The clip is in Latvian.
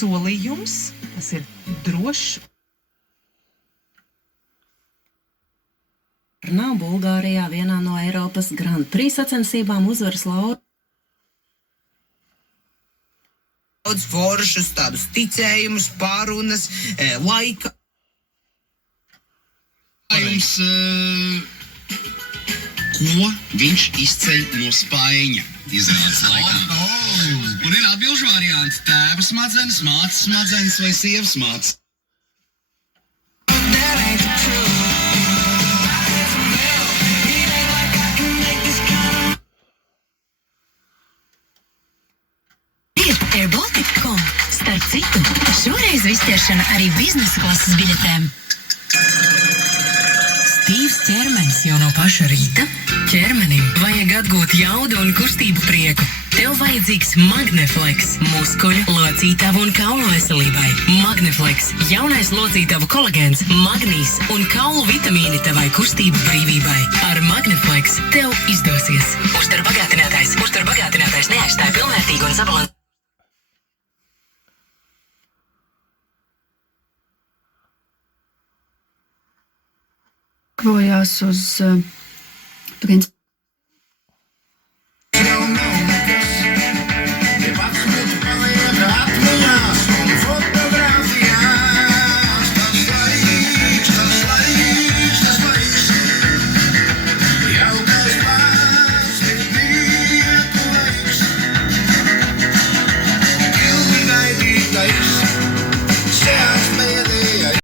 solījums, tas ir drošs. Bulgārijā vienā no Eiropas Grand Prix sacensībām uzvaras Laura. Daudz foršus, tādus ticējumus, pārunas, laika. Jums, ko viņš izceļ no spaiņa izrādes laikā? Un ir atbilžu varianti - tēva smadzenes, mātes smadzenes vai sievas mātes. Airbaltic.com. Starp citu, šoreiz izķeršana arī biznesa klases biļetēm. Stīvs ķermenis jau no paša rīta. Ķermenim vajag atgūt jaudu un kustību prieku. Tev vajadzīgs Magneflex, muskuļu, locītavu un kaulu veselībai. Magneflex, jaunais locītavu kolagēns, magnīs un kaulu vitamīni tavai kustību brīvībai. Ar Magneflex tev izdosies. Uzturbagātinātais neaizstāja pilnvērtīgu un sabalansētu. Krojās uz